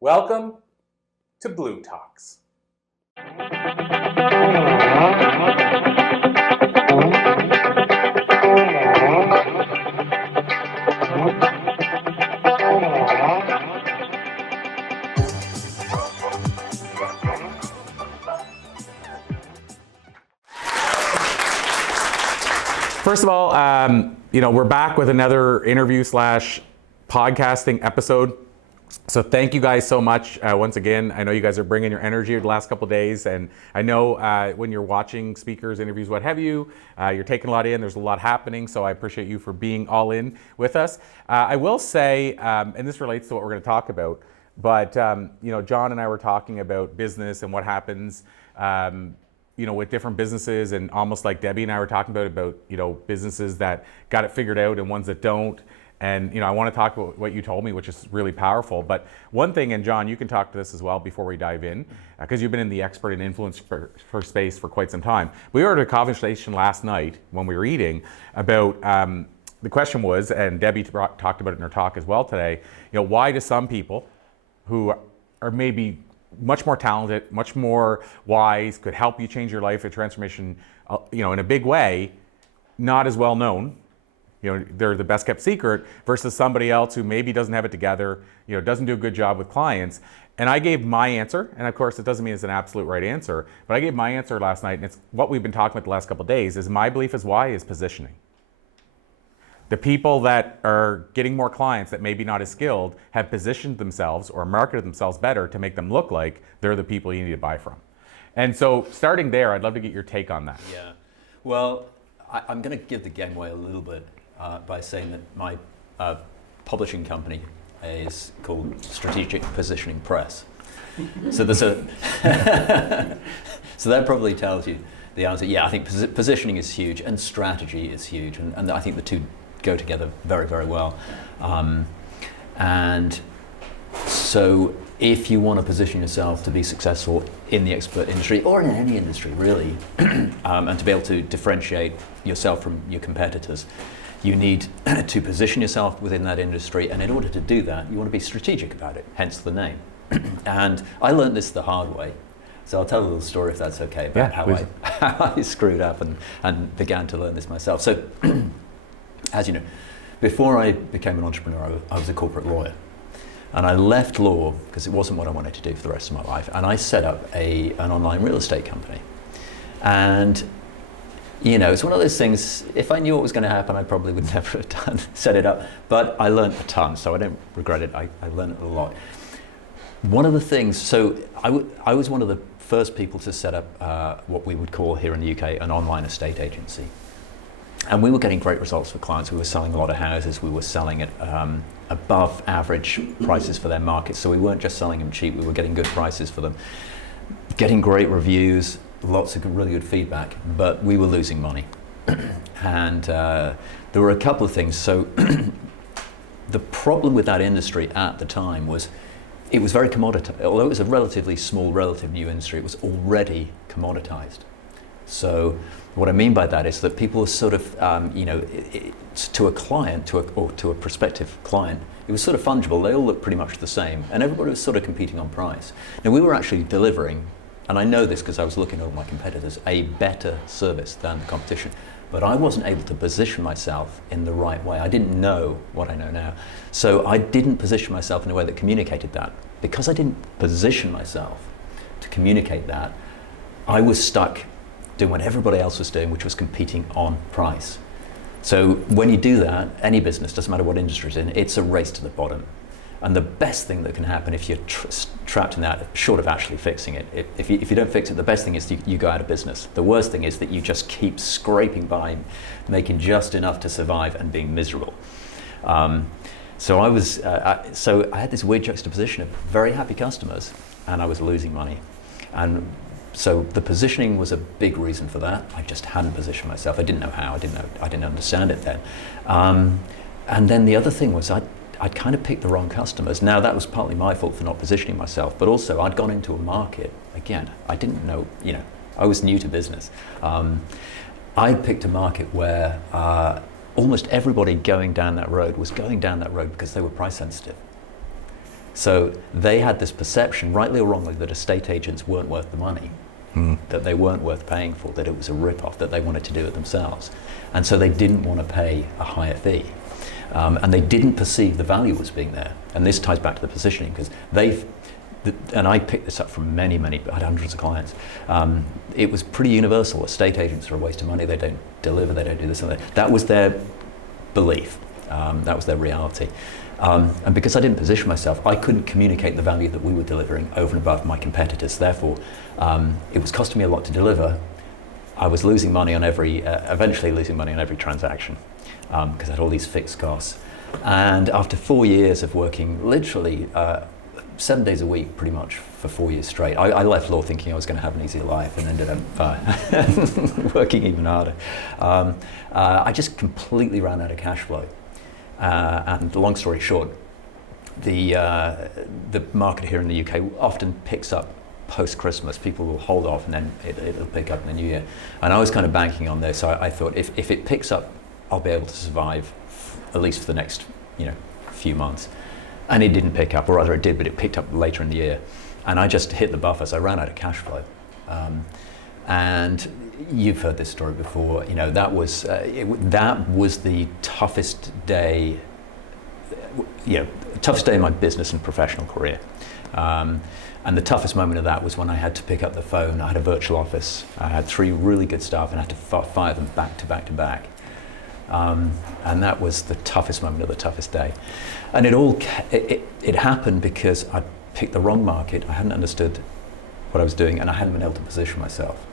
Welcome to Blue Talks. First of all, we're back with another interview slash podcasting episode. So thank you guys so much once again. I know you guys are bringing your energy the last couple of days, and I know when you're watching speakers, interviews, what have you, you're taking a lot in. There's a lot happening, so I appreciate you for being all in with us. I will say, and this relates to what we're going to talk about, but John and I were talking about business and what happens with different businesses, and almost like Debbie and I were talking about businesses that got it figured out and ones that don't. And I want to talk about what you told me, which is really powerful. But one thing, and John, you can talk to this as well before we dive in, because you've been in the expert and influence for space for quite some time. We were at a conversation last night when we were eating about, the question was, and Debbie talked about it in her talk as well today, why do some people who are maybe much more talented, much more wise, could help you change your life, a transformation, in a big way, not as well known? They're the best kept secret versus somebody else who maybe doesn't have it together, doesn't do a good job with clients. And I gave my answer, and of course it doesn't mean it's an absolute right answer, but I gave my answer last night, and it's what we've been talking about the last couple of days, is my belief is why is positioning. The people that are getting more clients that maybe not as skilled have positioned themselves or marketed themselves better to make them look like they're the people you need to buy from. And so starting there, I'd love to get your take on that. Yeah, well, I'm going to give the game away a little bit by saying that my publishing company is called Strategic Positioning Press. So there's so that probably tells you the answer. Yeah, I think positioning is huge and strategy is huge, and I think the two go together very, very well. And so if you want to position yourself to be successful in the expert industry or in any industry really, and to be able to differentiate yourself from your competitors, you need to position yourself within that industry, and in order to do that, you want to be strategic about it, hence the name. And I learned this the hard way, so I'll tell a little story if that's okay about how I screwed up and began to learn this myself. So, as you know, before I became an entrepreneur, I was a corporate lawyer. And I left law because it wasn't what I wanted to do for the rest of my life, and I set up an online real estate company. And it's one of those things, if I knew what was going to happen, I probably would never have set it up. But I learned a ton, so I don't regret it. I learned a lot. One of the things, so I was one of the first people to set up what we would call here in the UK an online estate agency. And we were getting great results for clients. We were selling a lot of houses. We were selling at above average prices for their markets. So we weren't just selling them cheap, we were getting good prices for them. Getting great reviews, lots of really good feedback, but we were losing money. And there were a couple of things. So the problem with that industry at the time was it was very commoditized. Although it was a relatively small, relative new industry, it was already commoditized. So what I mean by that is that people are sort of, to a client, or to a prospective client, it was sort of fungible. They all looked pretty much the same, and everybody was sort of competing on price. Now we were actually delivering, and I know this because I was looking at all my competitors, a better service than the competition, but I wasn't able to position myself in the right way. I didn't know what I know now. So I didn't position myself in a way that communicated that. Because I didn't position myself to communicate that, I was stuck doing what everybody else was doing, which was competing on price. So when you do that, any business, doesn't matter what industry it's in, it's a race to the bottom. And the best thing that can happen if you're trapped in that, short of actually fixing it, if you don't fix it, the best thing is you go out of business. The worst thing is that you just keep scraping by, making just enough to survive and being miserable. So I had this weird juxtaposition of very happy customers, and I was losing money. And so the positioning was a big reason for that. I just hadn't positioned myself. I didn't know how. I didn't understand it then. And then the other thing was I'd kind of picked the wrong customers. Now that was partly my fault for not positioning myself, but also I'd gone into a market. Again, I didn't know. I was new to business. I'd picked a market where almost everybody going down that road was going down that road because they were price sensitive. So they had this perception, rightly or wrongly, that estate agents weren't worth the money, that they weren't worth paying for, that it was a rip-off, that they wanted to do it themselves. And so they didn't want to pay a higher fee. And they didn't perceive the value was being there. And this ties back to the positioning, because and I picked this up from many, I had hundreds of clients. It was pretty universal. Estate agents are a waste of money. They don't deliver, they don't do this and that. That was their belief. That was their reality. And because I didn't position myself, I couldn't communicate the value that we were delivering over and above my competitors. Therefore, it was costing me a lot to deliver. I was losing money on eventually losing money on every transaction, because I had all these fixed costs. And after 4 years of working literally 7 days a week, pretty much for 4 years straight, I left law thinking I was going to have an easy life, and ended up working even harder. I just completely ran out of cash flow. And long story short, the market here in the UK often picks up post-Christmas. People will hold off, and then it'll pick up in the new year. And I was kind of banking on this. So I thought if it picks up, I'll be able to survive at least for the next few months. And it didn't pick up, or rather it did, but it picked up later in the year. And I just hit the buffers. I ran out of cash flow. And you've heard this story before. That was the toughest day. Toughest day in my business and professional career. And the toughest moment of that was when I had to pick up the phone. I had a virtual office. I had 3 really good staff, and I had to fire them back to back to back. And that was the toughest moment of the toughest day. And it happened because I picked the wrong market. I hadn't understood what I was doing, and I hadn't been able to position myself.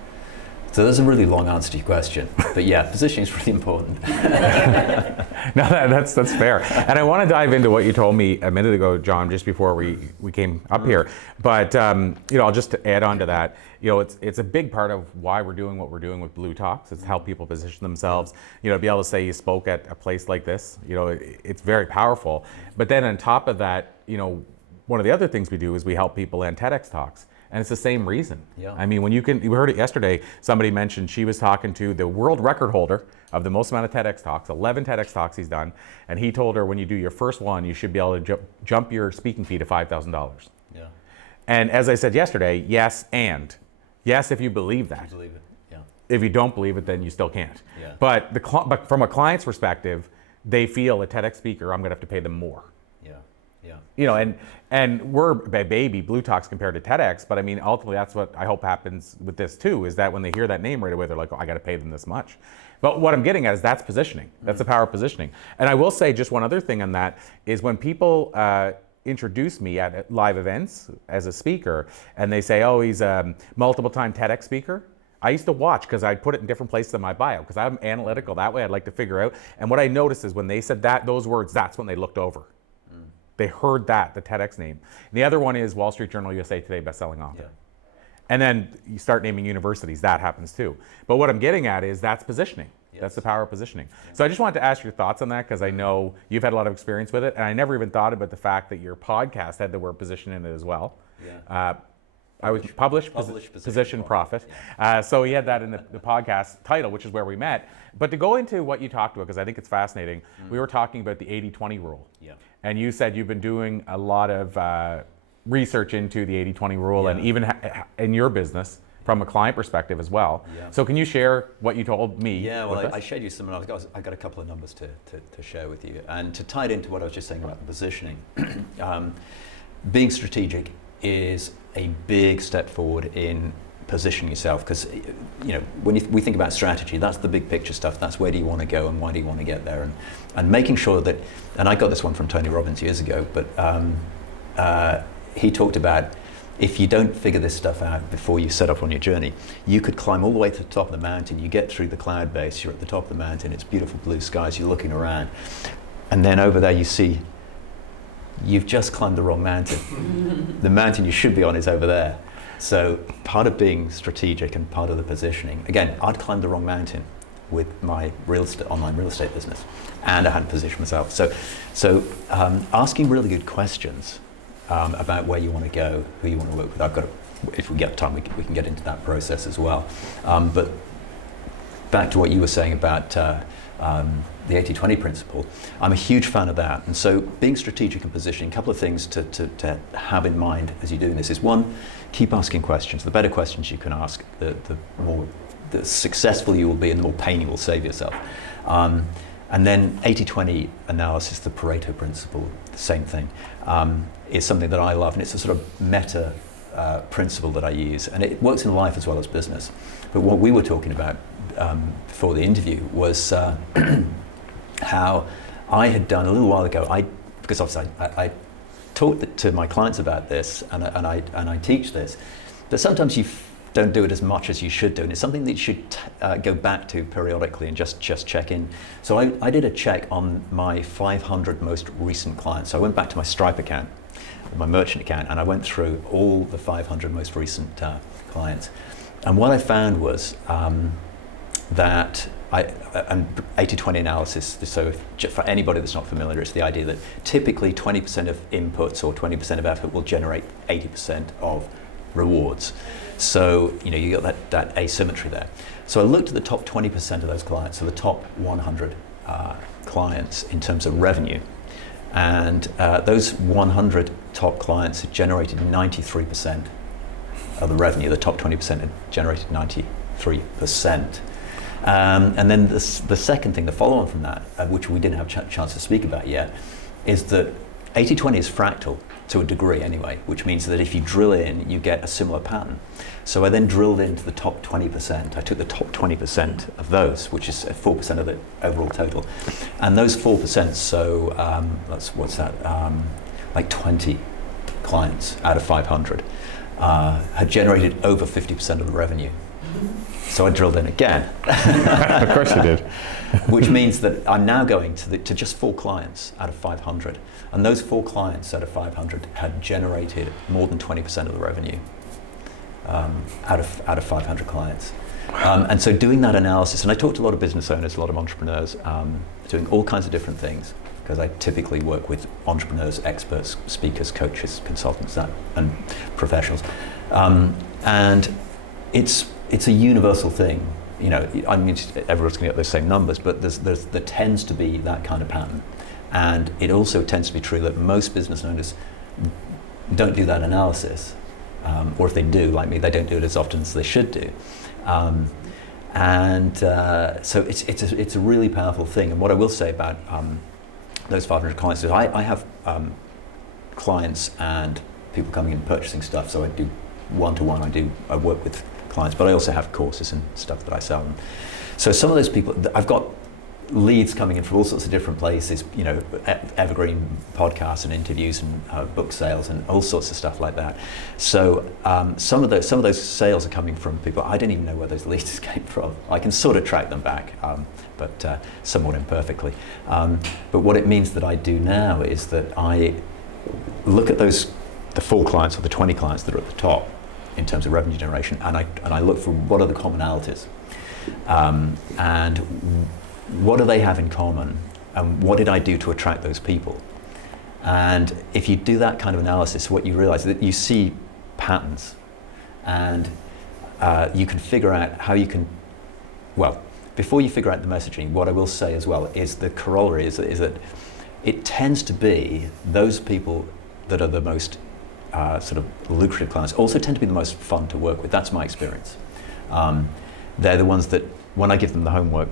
So there's a really long answer to your question, but yeah, positioning is really important. No, that's fair. And I want to dive into what you told me a minute ago, John, just before we came up here. But I'll just add on to that. It's a big part of why we're doing what we're doing with Blue Talks. It's help people position themselves. To be able to say you spoke at a place like this, it's very powerful. But then on top of that, one of the other things we do is we help people land TEDx talks. And it's the same reason. Yeah. I mean, we heard it yesterday, somebody mentioned she was talking to the world record holder of the most amount of TEDx talks, 11 TEDx talks he's done. And he told her when you do your first one, you should be able to jump your speaking fee to $5,000. Yeah. And as I said yesterday, yes, if you believe that. If you believe it, yeah. If you don't believe it, then you still can't. Yeah. But from a client's perspective, they feel a TEDx speaker, I'm going to have to pay them more. Yeah. And we're a baby, Blue Talks compared to TEDx, but I mean, ultimately that's what I hope happens with this too, is that when they hear that name right away, they're like, oh, I got to pay them this much. But what I'm getting at is that's positioning. That's the power of positioning. And I will say just one other thing on that is when people introduce me at live events as a speaker, and they say, oh, he's a multiple-time TEDx speaker, I used to watch because I'd put it in different places in my bio because I'm analytical that way. I'd like to figure out. And what I noticed is when they said those words, that's when they looked over. They heard the TEDx name. And the other one is Wall Street Journal, USA Today, bestselling author. Yeah. And then you start naming universities, that happens too. But what I'm getting at is that's positioning. Yes. That's the power of positioning. Yeah. So I just wanted to ask your thoughts on that because I know you've had a lot of experience with it, and I never even thought about the fact that your podcast had the word position in it as well. Yeah. I was publish, position, profit. Yeah. So he had that in the podcast title, which is where we met. But to go into what you talked about, because I think it's fascinating, we were talking about the 80-20 rule. Yeah. And you said you've been doing a lot of research into the 80-20 rule, and even in your business from a client perspective as well. Yeah. So can you share what you told me? Yeah, well, I shared you some, I got a couple of numbers to share with you. And to tie it into what I was just saying about the positioning, being strategic is a big step forward in positioning yourself, because when we think about strategy, that's the big picture stuff. That's where do you want to go and why do you want to get there, and making sure that, and I got this one from Tony Robbins years ago, but he talked about if you don't figure this stuff out before you set off on your journey, you could climb all the way to the top of the mountain, you get through the cloud base, you're at the top of the mountain, it's beautiful blue skies, you're looking around, and then over there you see you've just climbed the wrong mountain. The mountain you should be on is over there. So part of being strategic and part of the positioning, again, I'd climbed the wrong mountain with my online real estate business, and I hadn't positioned myself. So asking really good questions about where you want to go, who you want to work with. If we get time, we can get into that process as well. But back to what you were saying about the 80-20 principle, I'm a huge fan of that. And so being strategic and positioning, a couple of things to have in mind as you're doing this is, one, keep asking questions. The better questions you can ask, the successful you will be and the more pain you will save yourself. And then 80-20 analysis, the Pareto principle, the same thing, is something that I love, and it's a sort of meta principle that I use, and it works in life as well as business. But what we were talking about before the interview was how I had done a little while ago, because obviously I talked to my clients about this, and I teach this, that sometimes you don't do it as much as you should do, and it's something that you should go back to periodically and just check in. So I did a check on my 500 most recent clients. So I went back to my Stripe account, my merchant account, and I went through all the 500 most recent clients. And what I found was that and 80-20 analysis, so for anybody that's not familiar, it's the idea that typically 20% of inputs or 20% of effort will generate 80% of rewards. So you got that asymmetry there. So I looked at the top 20% of those clients, so the top 100 clients in terms of revenue, and those 100 top clients had generated 93% of the revenue. The top 20% had generated 93%. And then the second thing, the follow-on from that, which we didn't have a chance to speak about yet, is that 80-20 is fractal to a degree anyway, which means that if you drill in, you get a similar pattern. So I then drilled into the top 20%. I took the top 20% of those, which is 4% of the overall total. And those 4%, so like 20 clients out of 500, had generated over 50% of the revenue. So I drilled in again. Of course you did. Which means that I'm now going to just 4 clients out of 500. And those 4 clients out of 500 had generated more than 20% of the revenue out of 500 clients. And so doing that analysis, and I talked to a lot of business owners, a lot of entrepreneurs, doing all kinds of different things, because I typically work with entrepreneurs, experts, speakers, coaches, consultants, and professionals. And it's a universal thing. I mean, everyone's going to get those same numbers, but there tends to be that kind of pattern. And it also tends to be true that most business owners don't do that analysis. Or if they do, like me, they don't do it as often as they should do. So it's a really powerful thing. And what I will say about those 500 clients is I have clients and people coming in purchasing stuff. So I do one-to-one, I work with clients, but I also have courses and stuff that I sell them. So some of those people, I've got leads coming in from all sorts of different places, evergreen podcasts and interviews and book sales and all sorts of stuff like that. So some of those sales are coming from people I don't even know where those leads came from. I can sort of track them back, but somewhat imperfectly. But what it means that I do now is that I look at the 4 clients or the 20 clients that are at the top in terms of revenue generation, and I look for what are the commonalities, and what do they have in common, and what did I do to attract those people? And if you do that kind of analysis, what you realize is that you see patterns, and you can figure out how you can, well, before you figure out the messaging, what I will say as well is the corollary is that it tends to be those people that are the most sort of lucrative clients also tend to be the most fun to work with. That's my experience. They're the ones that when I give them the homework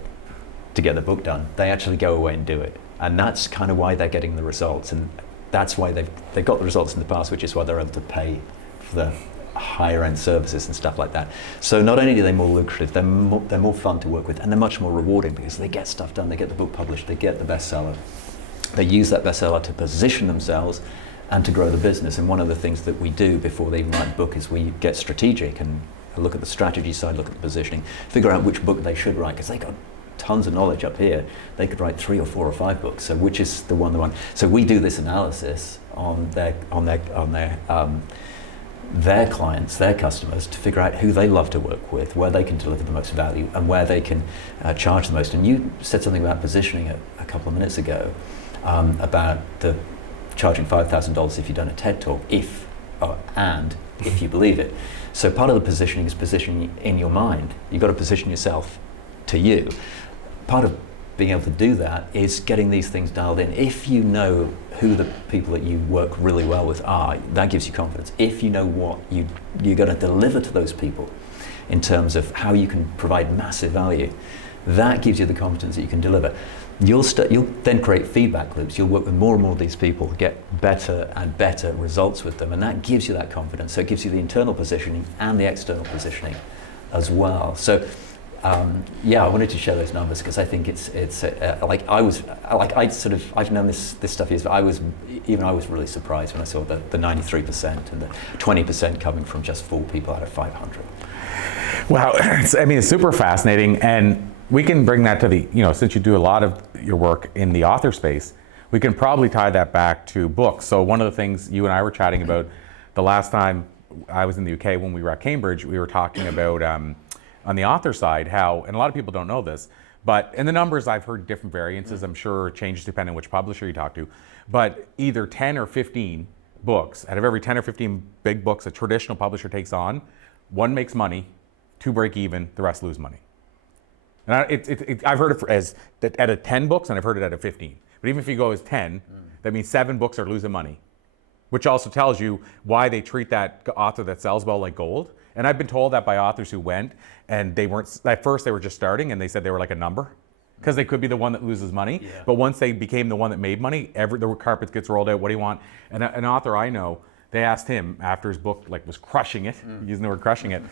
to get the book done, they actually go away and do it. And that's kind of why they're getting the results. And that's why they've got the results in the past, which is why they're able to pay for the higher end services and stuff like that. So not only are they more lucrative, they're more fun to work with, and they're much more rewarding because they get stuff done, they get the book published, they get the bestseller. They use that bestseller to position themselves and to grow the business. And one of the things that we do before they even write the book is we get strategic and look at the strategy side, look at the positioning, figure out which book they should write, because they got tons of knowledge up here. They could write 3 or 4 or 5 books. So which is the one? So we do this analysis on their clients, their customers, to figure out who they love to work with, where they can deliver the most value, and where they can charge the most. And you said something about positioning a couple of minutes ago, about the charging $5,000 if you've done a TED talk, if you believe it. So part of the positioning is positioning in your mind. You've got to position yourself to you. Part of being able to do that is getting these things dialed in. If you know who the people that you work really well with are, that gives you confidence. If you know what you're going to deliver to those people in terms of how you can provide massive value, that gives you the confidence that you can deliver. You'll then create feedback loops. You'll work with more and more of these people, get better and better results with them, and that gives you that confidence. So it gives you the internal positioning and the external positioning as well. So I wanted to share those numbers because I think I've known this stuff years, but I was really surprised when I saw the 93% and the 20% coming from just 4 people out of 500. Wow, it's super fascinating, and we can bring that to the, since you do a lot of your work in the author space, we can probably tie that back to books. So one of the things you and I were chatting about the last time I was in the UK when we were at Cambridge, we were talking about on the author side how, and a lot of people don't know this, but in the numbers I've heard different variances, I'm sure it changes depending on which publisher you talk to, but either 10 or 15 books, out of every 10 or 15 big books a traditional publisher takes on, 1 makes money, 2 break even, the rest lose money. And I've heard it as out of 10 books, and I've heard it out of 15. But even if you go as 10, that means 7 books are losing money, which also tells you why they treat that author that sells well like gold. And I've been told that by authors who went, and they weren't, at first they were just starting, and they said they were like a number, because they could be the one that loses money. Yeah. But once they became the one that made money, the carpet gets rolled out. What do you want? And an author I know, they asked him after his book was crushing it, using the word crushing it,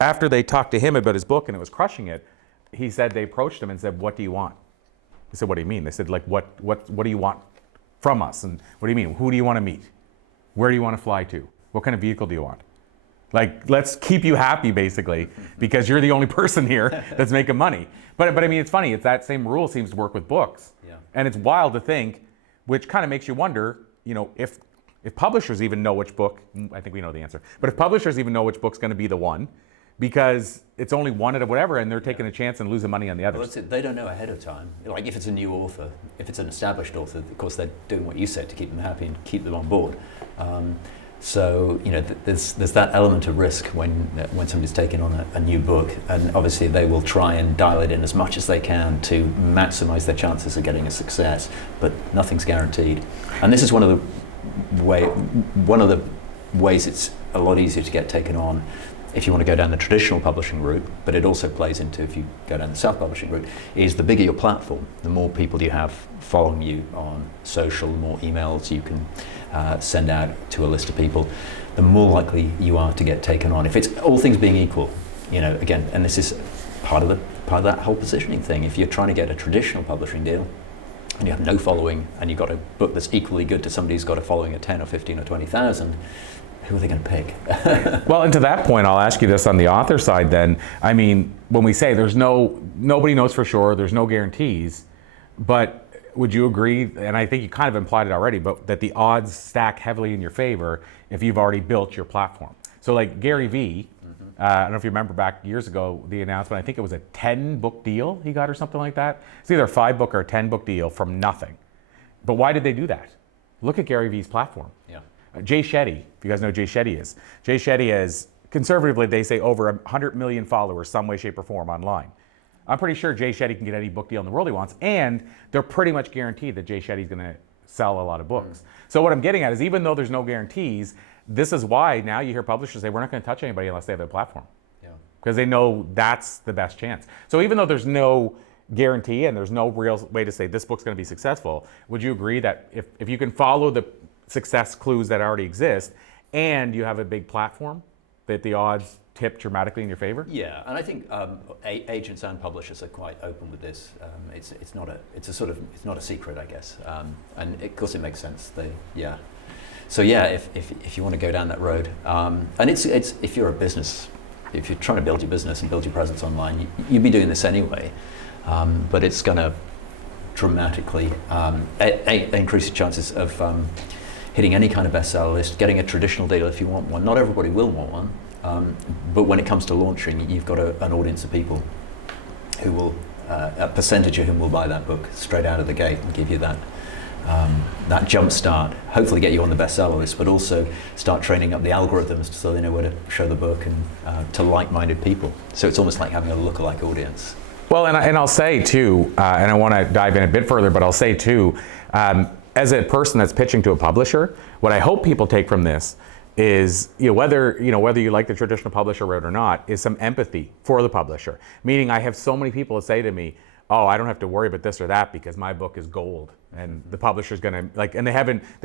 after they talked to him about his book and it was crushing it, he said they approached him and said, "What do you want?" He said, "What do you mean?" They said, what do you want from us? And what do you mean? Who do you want to meet? Where do you want to fly to? What kind of vehicle do you want? Let's keep you happy, basically, because you're the only person here that's making money. But it's funny. It's that same rule seems to work with books. Yeah. And it's wild to think, which kind of makes you wonder, if publishers even know which book, I think we know the answer, but if publishers even know which book's going to be the one, because it's only one out of whatever, and they're taking a chance and losing money on the others. Well, that's it. They don't know ahead of time. If it's a new author, if it's an established author, of course they're doing what you said to keep them happy and keep them on board. So there's that element of risk when somebody's taking on a new book, and obviously they will try and dial it in as much as they can to maximize their chances of getting a success, but nothing's guaranteed. And this is one of the ways it's a lot easier to get taken on if you want to go down the traditional publishing route, but it also plays into if you go down the self-publishing route, is the bigger your platform, the more people you have following you on social, the more emails you can send out to a list of people, the more likely you are to get taken on. If it's all things being equal, again, and this is part of that whole positioning thing. If you're trying to get a traditional publishing deal and you have no following, and you've got a book that's equally good to somebody who's got a following of 10 or 15 or 20,000, who are they going to pick? Well, and to that point, I'll ask you this on the author side then. I mean, when we say nobody knows for sure, there's no guarantees, but would you agree, and I think you kind of implied it already, but that the odds stack heavily in your favor if you've already built your platform? So like Gary Vee, I don't know if you remember back years ago, the announcement, I think it was a 10-book deal he got or something like that. It's either a 5-book or a 10-book deal from nothing. But why did they do that? Look at Gary Vee's platform. Yeah. Jay Shetty, if you guys know who Jay Shetty is. Jay Shetty has, conservatively, they say over 100 million followers, some way, shape, or form online. I'm pretty sure Jay Shetty can get any book deal in the world he wants, and they're pretty much guaranteed that Jay Shetty's going to sell a lot of books. So what I'm getting at is, even though there's no guarantees, this is why now you hear publishers say, we're not going to touch anybody unless they have a platform. Yeah. Because they know that's the best chance. So even though there's no guarantee and there's no real way to say this book's going to be successful, would you agree that if you can follow the success clues that already exist and you have a big platform, that the odds tip dramatically in your favor? Yeah, and I think agents and publishers are quite open with this. It's not a secret, I guess, and of course it makes sense. So if you want to go down that road, and it's if you're a business, if you're trying to build your business and build your presence online, you'd be doing this anyway, but it's going to dramatically increase your chances of hitting any kind of bestseller list, getting a traditional deal if you want one. Not everybody will want one, but when it comes to launching, you've got an audience of people who will, a percentage of whom will buy that book straight out of the gate and give you that jump start, hopefully get you on the bestseller list, but also start training up the algorithms so they know where to show the book and to like-minded people. So it's almost like having a lookalike audience. Well, and I'll say too, and I want to dive in a bit further, but I'll say too, as a person that's pitching to a publisher, what I hope people take from this is, whether you like the traditional publisher route or not, is some empathy for the publisher. Meaning, I have so many people that say to me, "Oh, I don't have to worry about this or that because my book is gold, and the publisher's gonna and they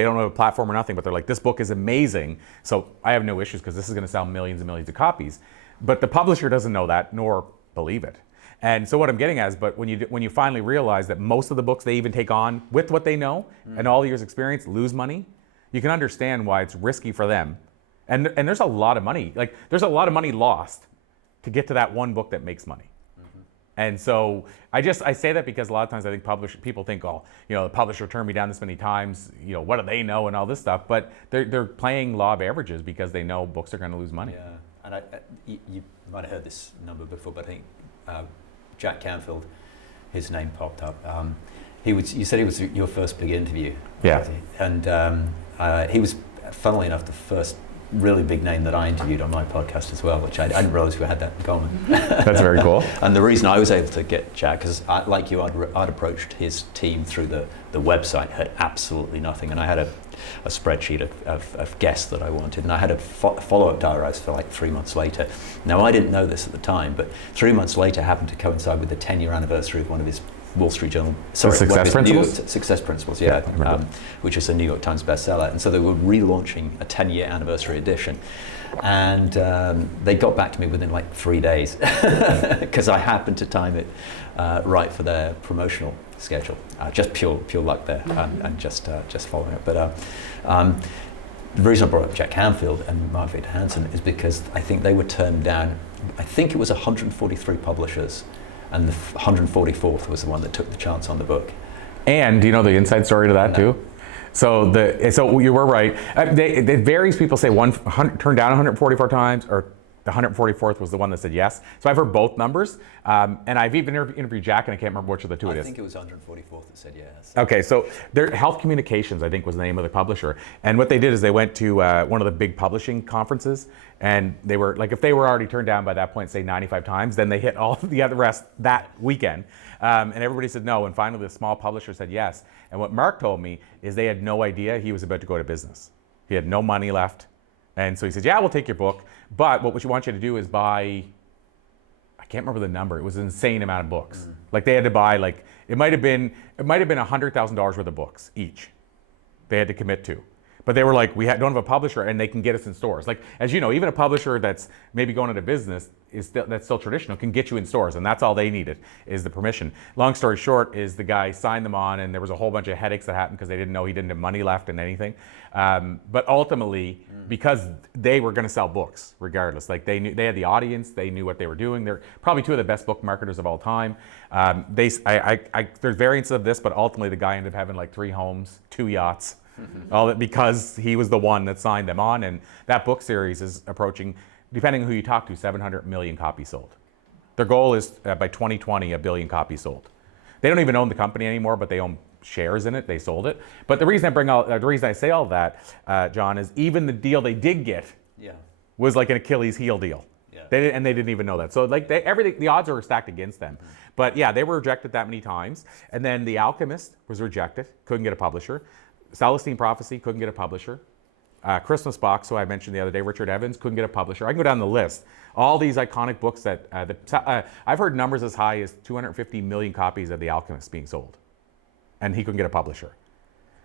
don't have a platform or nothing, but they're like, this book is amazing, so I have no issues because this is gonna sell millions and millions of copies." But the publisher doesn't know that nor believe it. And so what I'm getting at is, but when you finally realize that most of the books they even take on with what they know and all the years experience lose money, you can understand why it's risky for them. And there's a lot of money, there's a lot of money lost to get to that one book that makes money. And so I say that because a lot of times I think people think, oh, the publisher turned me down this many times, what do they know and all this stuff, but they're playing law of averages because they know books are going to lose money. Yeah, and you might have heard this number before, but I think Jack Canfield, his name popped up. You said he was your first big interview. Yeah. And he was, funnily enough, the first really big name that I interviewed on my podcast as well, which I didn't realize we had that in common. That's very cool. And the reason I was able to get Jack, because like you, I'd approached his team through the website, had absolutely nothing, and I had a spreadsheet of guests that I wanted, and I had a follow-up diarised for 3 months later. Now, I didn't know this at the time, but 3 months later happened to coincide with the 10-year anniversary of one of his Wall Street Journal, Success Principles? Success Principles, yeah, which is a New York Times bestseller. And so they were relaunching a 10-year anniversary edition. And they got back to me within 3 days because I happened to time it right for their promotional schedule. Just pure luck there, and just following it. But the reason I brought up Jack Canfield and Mark Victor Hansen is because I think they were turned down. I think it was 143 publishers, and the 144th was the one that took the chance on the book. And do you know the inside story to that too? So you were right. It varies. People say turned down 144 times, or the 144th was the one that said yes. So I've heard both numbers, and I've even interviewed Jack, and I can't remember which of the two it is. I think it was 144th that said yes. Okay, so their Health Communications, I think, was the name of the publisher, and what they did is they went to one of the big publishing conferences, and they were if they were already turned down by that point, say 95 times, then they hit all the other rest that weekend, and everybody said no, and finally the small publisher said yes. And what Mark told me is they had no idea he was about to go to business. He had no money left. And so he said, yeah, we'll take your book, but what we want you to do is buy, I can't remember the number, it was an insane amount of books. They had to buy, it might have been $100,000 worth of books each they had to commit to. But they were we don't have a publisher and they can get us in stores. As you know, even a publisher that's maybe going into business that's still traditional can get you in stores, and that's all they needed is the permission. Long story short is the guy signed them on, and there was a whole bunch of headaches that happened because they didn't know he didn't have money left in anything. But ultimately, because they were going to sell books regardless, they knew they had the audience, they knew what they were doing. They're probably two of the best book marketers of all time. There's variants of this, but ultimately the guy ended up having 3 homes, 2 yachts. All that because he was the one that signed them on, and that book series is approaching, depending on who you talk to, 700 million copies sold. Their goal is by 2020, 1 billion copies sold. They don't even own the company anymore, but they own shares in it. They sold it. But the reason I say all that, John, is even the deal they did get was an Achilles heel deal. Yeah. They didn't even know that. So the odds are stacked against them. But yeah, they were rejected that many times. And then The Alchemist was rejected, couldn't get a publisher. Celestine Prophecy couldn't get a publisher. Christmas Box, who I mentioned the other day, Richard Evans, couldn't get a publisher. I can go down the list. All these iconic books that I've heard numbers as high as 250 million copies of The Alchemist being sold, and he couldn't get a publisher.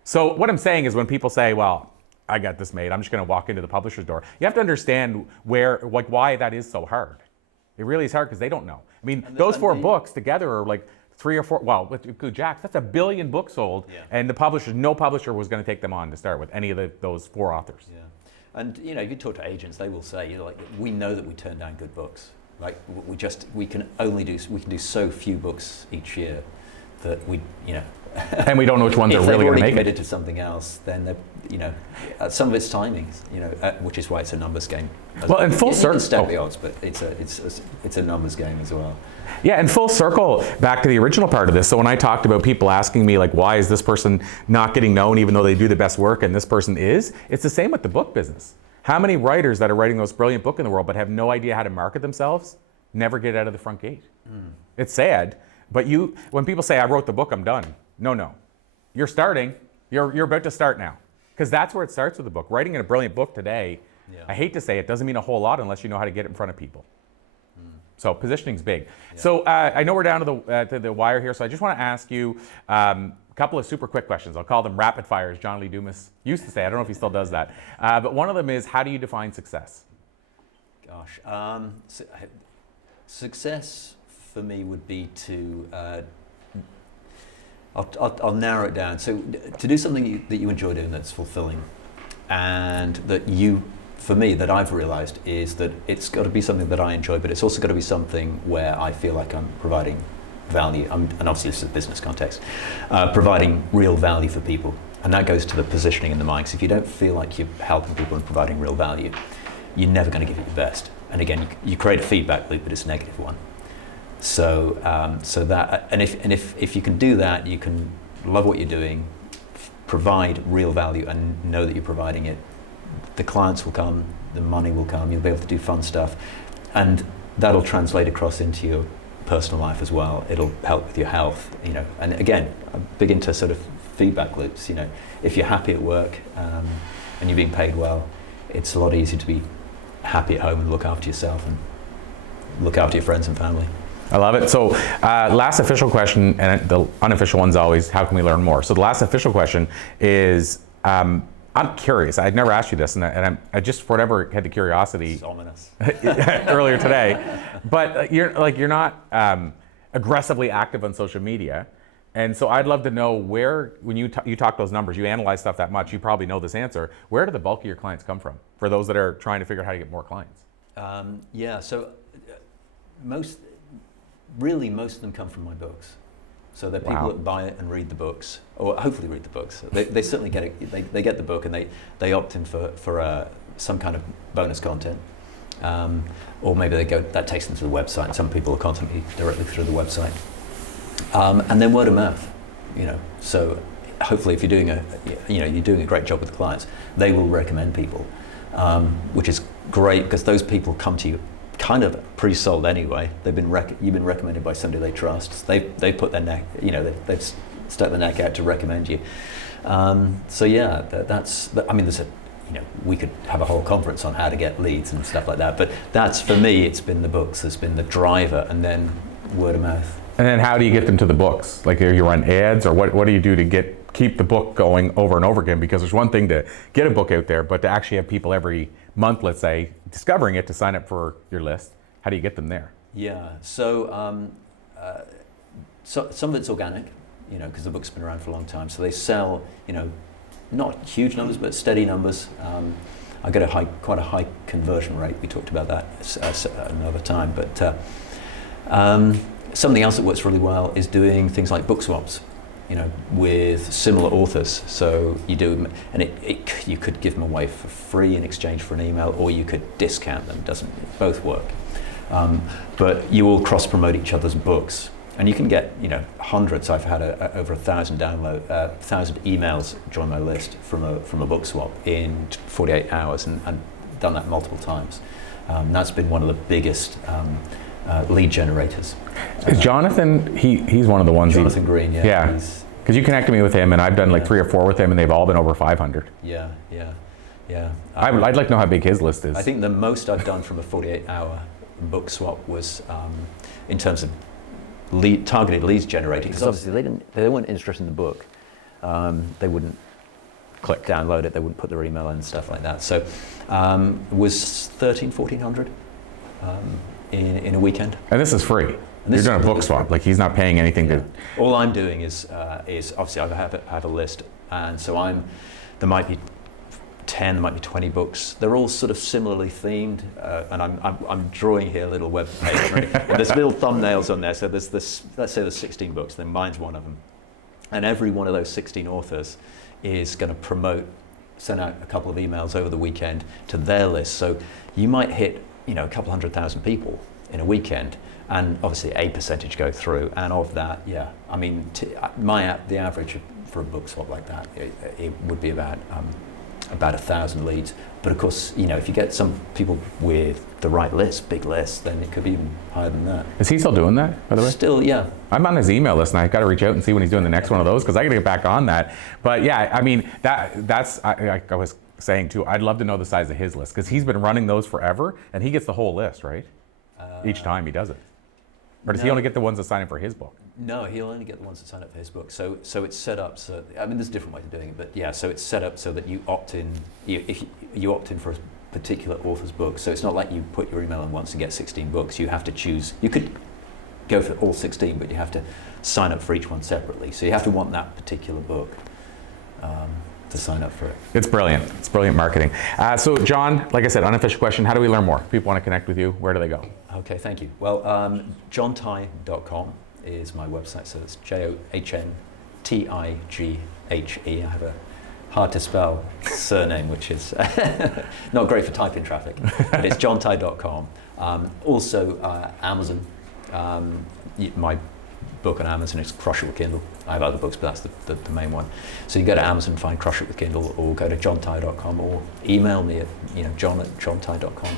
So what I'm saying is when people say, well, I got this made, I'm just going to walk into the publisher's door, you have to understand why that is so hard. It really is hard because they don't know. I mean, those 4 books together are 3 or 4, well, with good Jack's, that's 1 billion books sold, and no publisher was going to take them on to start with, any of those 4 authors. Yeah, and if you talk to agents, they will say, we know that we turn down good books. We can do so few books each year that and we don't know which ones are really going to make it. If they've already committed to something else, then some of it's timings, which is why it's a numbers game. Well, in full circle, stack the odds, but it's a numbers game as well. Yeah, and full circle back to the original part of this. So when I talked about people asking me why is this person not getting known even though they do the best work and this person is, it's the same with the book business. How many writers that are writing the most brilliant book in the world but have no idea how to market themselves never get out of the front gate? It's sad, but when people say I wrote the book, I'm done. No. You're starting. You're about to start now, because that's where it starts with the book. Writing a brilliant book today, I hate to say it, doesn't mean a whole lot unless you know how to get it in front of people. So positioning's big. Yeah. So I know we're down to the wire here, so I just want to ask you a couple of super quick questions. I'll call them rapid fires. John Lee Dumas used to say. I don't know if he still does that. But one of them is, how do you define success? Gosh, success for me would be to, I'll narrow it down. So to do something that you enjoy doing that's fulfilling, and that for me, that I've realized is that it's got to be something that I enjoy, but it's also got to be something where I feel like I'm providing value, and obviously this is a business context, providing real value for people. And that goes to the positioning in the mind, because if you don't feel like you're helping people and providing real value, you're never going to give it your best. And again, you create a feedback loop, but it's a negative one. So that, and if you can do that, you can love what you're doing, provide real value, and know that you're providing it. The clients will come, the money will come, you'll be able to do fun stuff, and that'll translate across into your personal life as well. It'll help with your health, and again, I'm big into sort of feedback loops. If you're happy at work and you're being paid well, it's a lot easier to be happy at home and look after yourself and look after your friends and family. I love it. So last official question, and the unofficial one's always, how can we learn more? So the last official question is, I'm curious. I'd never asked you this, and I just, for whatever, had the curiosity. It's ominous. Earlier today, but you're not aggressively active on social media, and so I'd love to know where, when you talk those numbers, you analyze stuff that much, you probably know this answer. Where do the bulk of your clients come from? For those that are trying to figure out how to get more clients. So most of them come from my books. So they're people that buy it and read the books, or hopefully read the books. They certainly get it. They get the book, and they opt in for some kind of bonus content, or maybe that takes them to the website. Some people are contacting me directly through the website, and then word of mouth. So hopefully, if you're doing a great job with the clients, they will recommend people, which is great, because those people come to you kind of pre-sold anyway. You've been recommended by somebody they trust. They put their neck, they've stuck their neck out to recommend you. There's we could have a whole conference on how to get leads and stuff like that. But that's, for me, it's been the books. There's been the driver, and then word of mouth. And then how do you get them to the books? Like, you run ads, or what do you do to keep the book going over and over again? Because there's one thing to get a book out there, but to actually have people every month, let's say, discovering it to sign up for your list. How do you get them there? Yeah, so some of it's organic, because the book's been around for a long time. So they sell, not huge numbers, but steady numbers. I get quite a high conversion rate. We talked about that another time. But something else that works really well is doing things like book swaps, with similar authors. So you do, and you could give them away for free in exchange for an email, or you could discount them. Both work. But you all cross-promote each other's books, and you can get, hundreds. I've had over 1,000 emails join my list from a book swap in 48 hours, and done that multiple times. That's been one of the biggest lead generators. Is Jonathan, he's one of the ones. Jonathan Green, yeah. Yeah, because you connected me with him, and I've done like 3 or 4 with him, and they've all been over 500. Yeah. I'd like to know how big his list is. I think the most I've done from a 48-hour book swap was in terms of targeted leads generated, because obviously they weren't interested in the book. They wouldn't click download it, they wouldn't put their email in and stuff like that. So it was 1,100 in a weekend. And this is free. You're doing a book swap, like he's not paying anything to. All I'm doing is obviously I have a list, and so there might be 10, there might be 20 books. They're all sort of similarly themed, and I'm drawing here a little web page. Right? And there's little thumbnails on there. So there's this. Let's say there's 16 books. Then mine's one of them, and every one of those 16 authors is going to send out a couple of emails over the weekend to their list. So you might hit a couple 100,000 people in a weekend, and obviously a percentage go through. And of that, I mean, the average for a book swap like that, it would be about about 1,000 leads. But of course, if you get some people with the right list, big list, then it could be even higher than that. Is he still doing that, by the way? Still, yeah. I'm on his email list, and I got to reach out and see when he's doing the next one of those, because I got to get back on that. But yeah, I mean, that's I was saying too, I'd love to know the size of his list, because he's been running those forever, and he gets the whole list, right? Each time he does it. Or does he only get the ones that sign in for his book? No, he'll only get the ones that sign up for his book. So it's set up so, I mean, there's a different way of doing it, but yeah, so it's set up so that you opt in, if you opt in for a particular author's book. So it's not like you put your email in once and get 16 books. You have to choose, you could go for all 16, but you have to sign up for each one separately. So you have to want that particular book to sign up for it. It's brilliant. It's brilliant marketing. So John, like I said, unofficial question, how do we learn more? If people want to connect with you, where do they go? Okay, thank you. Well, johntighe.com is my website, so it's JOHNTIGHE. I have a hard to spell surname, which is not great for typing traffic, but it's johntighe.com. Also, Amazon. My book on Amazon is Crush It With Kindle. I have other books, but that's the main one. So you can go to Amazon, find Crush It With Kindle, or go to johntighe.com, or email me at john@johntighe.com.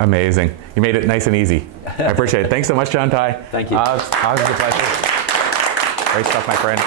Amazing. You made it nice and easy. I appreciate it. Thanks so much, John Tighe. Thank you. Always a pleasure. Great stuff, my friend.